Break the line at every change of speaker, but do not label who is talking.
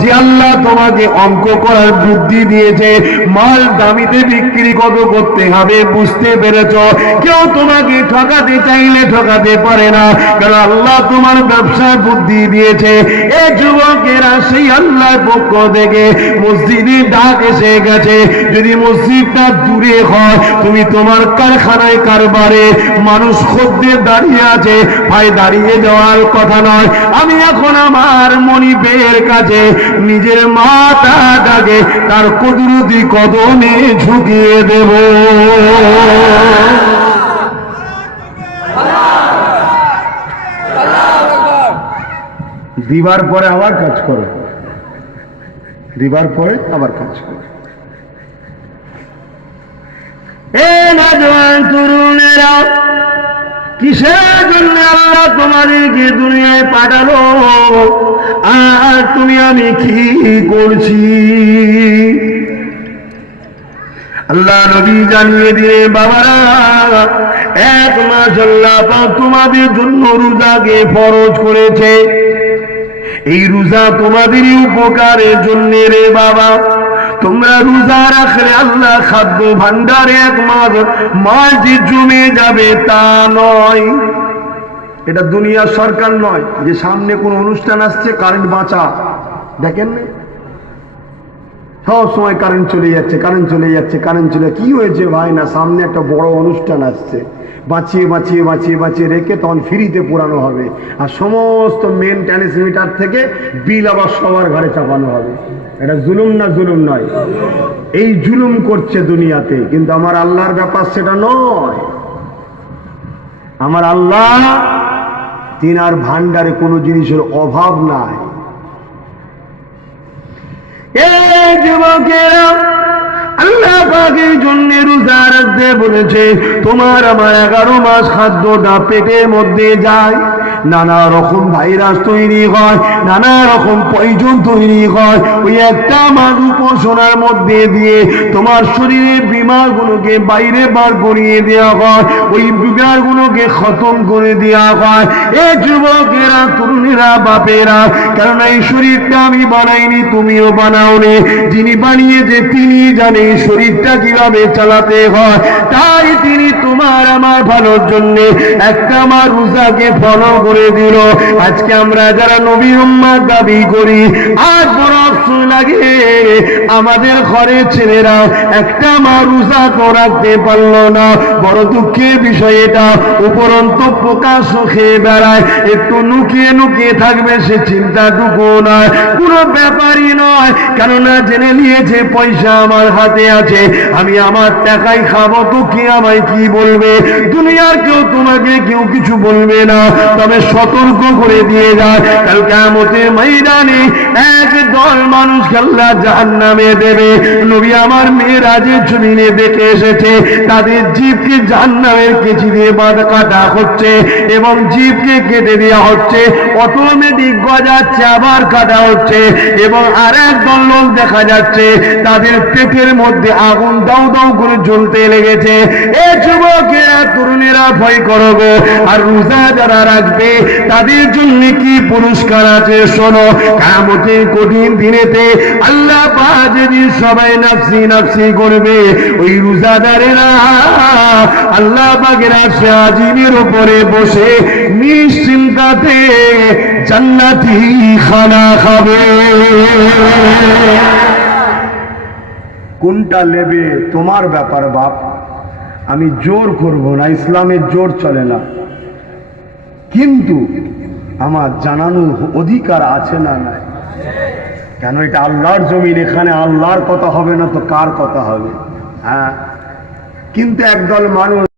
যে আল্লাহ তোমাকে অঙ্ক করার বুদ্ধি দিয়েছে, মাল দামিতে বিক্রি কত করতে হবে বুঝতে পেরেছ? কেউ তোমাকে ঠকাতে চাইলে ঠকাতে পারে না, কারণ আল্লাহ তোমার ব্যবসায় বুদ্ধি দিয়েছে। এ যুবকেরা সেই আল্লাহর পক্ষ থেকে মসজিদে ডাক এসে গেছে, যদি মসজিদটা দূরে হয়, তুমি তোমার কারখানায় কারবারে মানুষ খদ্দের দাঁড়িয়ে আছে। ভাই, দাঁড়িয়ে যাওয়ার কথা নয়, আমি এখন আমার মনিবের কাছে নিজের মাথাটাকে তার কুদরতি কদমে ঝুঁকিয়ে দেব। দিবার পরে আবার কাজ করো। দিবার পরে আবার কাজ করো। এ নজওয়ান তরুণেরা কিসের জন্য আল্লাহ তোমাদেরকে দুনিয়ায় পাঠালো? আর তুমি আমি কি করছি? আল্লাহ নবী জানিয়ে দিলে বাবারা, এক মাস আল্লাহ তোমাদের জন্য রোজাকে ফরজ করেছে। এই রোজা তোমাদেরই উপকারের জন্য রে বাবা। তোমরা রোজা রাখলে আল্লাহ খাদ্য ভান্ডারে এক মাস মাস যে জমে যাবে তা নয়। এটা দুনিয়ার সরকার নয়, যে সামনে কোন অনুষ্ঠান আসছে, কারেন্ট বাঁচা। দেখেন সব সময় কারেন্ট চলে যাচ্ছে, কারেন্ট চলে যাচ্ছে, কারেন্ট চলে কি হয়েছে ভাই? না, সামনে একটা বড় অনুষ্ঠান আসছে। বাঁচিয়ে বাঁচিয়ে বাঁচিয়ে বাঁচিয়ে রেখে তখন ফ্রিতে পোড়ানো হবে। আর সমস্ত মেন ট্রান্সমিটার থেকে বিল আবার সবার ঘরে চাপানো হবে। এটা জুলুম না জুলুম নয়। এই জুলুম করছে দুনিয়াতে, কিন্তু আমার আল্লাহর ব্যাপার সেটা নয়। আমার আল্লাহ তিনার ভান্ডারে কোনো জিনিসের অভাব নাই। এ যুবকেরা পাকের জন্য রোজা রাখতে বলেছে। তোমার আমার এগারো মাস খাদ্যটা পেটের মধ্যে যায়। নানা রকম ভাইরাস তৈরি হয়, নানা রকম পয়জন তৈরি হয়। ওই একটা মাস উপাসনার মধ্যে দিয়ে তোমার শরীরের বিমারগুলোকে বাইরে বার করিয়ে দেওয়া হয়, ওই বিমারগুলোকে খতম করে দেওয়া হয়। এ যুবকেরা, তরুণেরা, বাপেরা কারণ এই শরীরটা আমি বানাইনি, তুমিও বানাওনি। যিনি বানিয়েছে তিনি জানে শরীরটা কীভাবে চালাতে হয়। তাই তিনি তোমার আমার ভালোর জন্য একটা আমার রোজাকে ফলো করে দিল আজকে আমরা যারা নবী উম্মার দাবি করি, আজ বড় আফসোস লাগে। আমাদের ঘরের ছেলেরা একটা মা রোজা তো রাখতে পারল না। বড় দুঃখের বিষয় এটা। উপরন্ত প্রকাশ খেয়ে বেড়ায়। একটু লুকিয়ে লুকিয়ে থাকবে সে চিন্তাটুকু নয়। কোনো ব্যাপারই নয়। কেননা জেনে নিয়েছে, পয়সা আমার হাতে আছে। আমি আমার টাকাই খাব, তো কি আমায় কি বলবে? দুনিয়ার কেউ তোমাকে কেউ কিছু বলবে না। তবে সতর্ক করে দিয়ে যায়। কাল কেমতে ময়দানে এক দল মানুষ আল্লাহ জাহান নামে দেবে। নবী আমার মেয়েরা যে জমিনে দেখে এসেছে, তাদের জীবকে জাহান নামের কেচি দিয়ে বাঁধ কাটা হচ্ছে এবং জীবকে কেটে দেওয়া হচ্ছে। অটোমেটিক গজাচ্ছে, আবার কাটা হচ্ছে এবং আর এক দল লোক দেখা যাচ্ছে, তাদের পেটের মধ্যে আগুন দাউ দাউ করে জ্বলতে লেগেছে। এ যুবকেরা, তরুণেরা ভয় করো আর রোজা যারা রাখবে তাদের জন্য কি পুরস্কার আছে শোনো। কামতে কঠিন দিনেতে আল্লাহ যদি সবাই নাফসি নাফসি করবে, ওই রোজাদারেরা আল্লাহ আসে আজিমের উপরে বসে নিশ্চিন্তাতে জান্নাতি খানা খাবে। কোনটা নেবে তোমার ব্যাপার বাপ? আমি জোর করব না, ইসলামের জোর চলে না। কিন্তু আমার জানানোর অধিকার আছে না নাই? কেন এটা আল্লাহর জমিন, এখানে আল্লাহর কথা হবে না তো কার কথা হবে? হ্যাঁ? কিন্তু একদল মানুষ